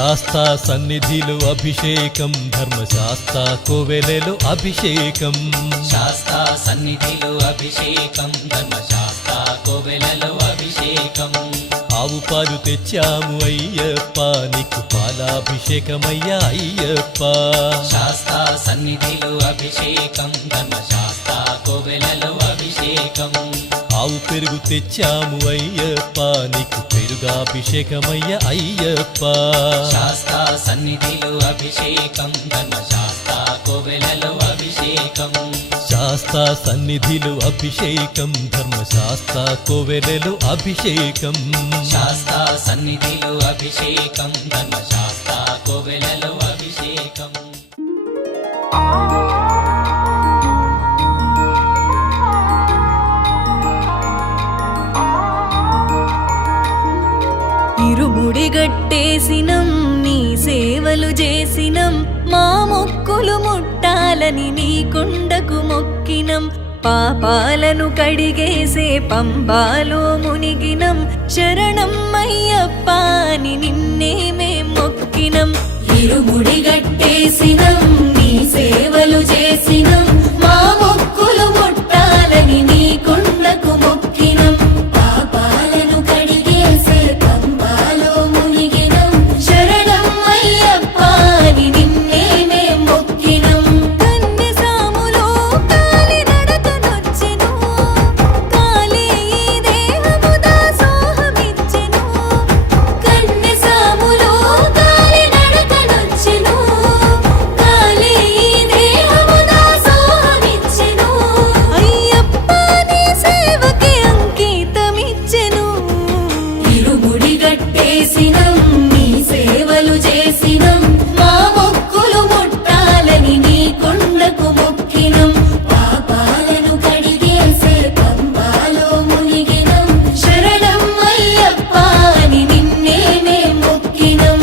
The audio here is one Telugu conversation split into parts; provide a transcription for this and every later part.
శాస్తా సన్నిధిలో అభిషేకం, ధర్మశాస్త్ర కోవెలలో అభిషేకం. శాస్తా సన్నిధిలో అభిషేకం, ధర్మశాస్త్ర కోవెలలో అభిషేకం. ఆవు పాలు తెచ్చాము అయ్యప్ప, నీకు పాలాభిషేకమయ్యా అయ్యప్ప. శాస్తా సన్నిధిలో అభిషేకం, ధర్మశాస్త్ర కోవెలలో అభిషేకం. ఆవు పెరుగు తెచ్చాము అయ్యప్ప, నీకు పెరుగాభిషేకమయ్యా అయ్యప్ప. శాస్తా సన్నిధిలో అభిషేకం, ధర్మశాస్త్ర కోవెలలో అభిషేకం. శాస్తా సన్నిధిలో అభిషేకం, ధర్మశాస్త్ర కోవెలలో అభిషేకం. శాస్తా సన్నిధిలో అభిషేకం, ధర్మశాస్త్ర కోవెలలో అభిషేకం. ఇరుముడి గట్టేసినం, నీ సేవలు చేసినం, మా మొక్కులు ముట్టాలని నీ కొండకు మొక్కినం. పాపాలను కడిగేసే పంబాలో మునిగినం, శరణం అయ్యప్ప అని నిన్నే మేం మొక్కినం. ఇరుముడి గట్టేసినం, నీ సేవలు చేసినం, మా మొక్కులు ముట్టాలని నీ కొండకు మొక్కినం. పాపాలను కడిగేసే పంబాలో మునిగినం, శరణం అయ్యప్ప అని నిన్నే మేం మొక్కినం. కన్యసాములో కాలి నడకనొచ్చెను, కాలే ఈ దేహము దాసోహమిచ్చెను. కన్యసాములో కాలి నడకనొచ్చెను, కాలే ఈ దేహము దాసోహమిచ్చెను. అయ్యప్ప నీ సేవకి అంకితమిచ్చెను. ఇరుముడి గట్టేసినం, నీ సేవలు చేసినం, మా మొక్కులు ముట్టాలని నీ కొండకు మొక్కినం. పాపాలను కడిగేసే పంబాలో మునిగినం, శరణం అయ్యప్ప అని నిన్నే మేం మొక్కినం.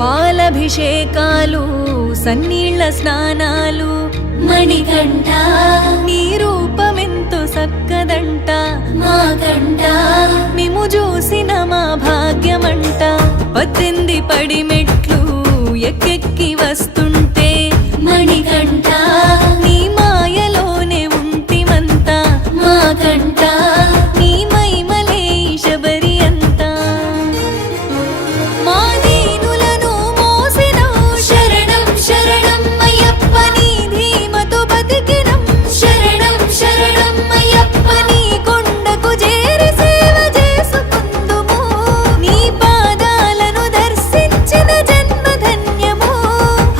పాలభిషేకాలు, సన్నీళ్ల స్నానాలు, మణికంఠ నీ రూపమెంతో సక్కదంట. మా కంట మేము చూసిన మా భాగ్యమంట. 18 పడి మెట్లు ఎక్కెక్కి వస్తుంటే మణికంఠ నీ మాయలోనే ఉంటిమంతా. మా కంట నీ మహిమలే శబరి అంతా. మా దీనులను మోసినవు, శరణం శరణం అయ్యప్ప నీ ధీమతో బతికినం. శరణం శరణం అయ్యప్ప నీ కొండకు చేరి సేవ చేసుకుందుము. నీ పాదాలను దర్శించిన జన్మ ధన్యము.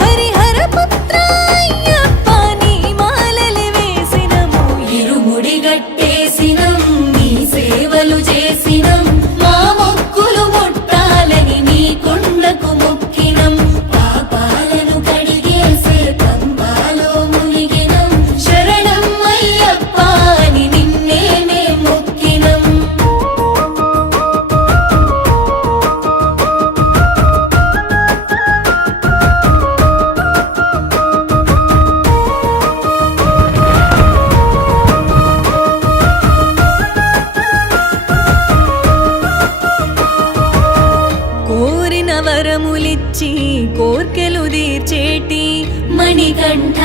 హరిహర పుత్ర అయ్యప్ప నీ మాలలి వేసినము. ఇరుముడి గట్టేసినం, నీ సేవలు చేసినం, మా మొక్కులు ముట్టాలని నీ కొండకు మొక్కినం. పాపాలను కడిగేసే పంబాలో మునిగినం, శరణం అయ్యప్ప అని నిన్నే మేం మొక్కినం. కోరిన వరములిచ్చి కోర్కెలు తీర్చేటి మణికంఠ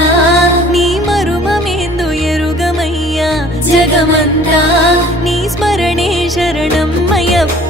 నీ మరుమమేందు ఎరుగమయ్యా. జగమంతా నీ స్మరణే శరణం అయ్యప్ప.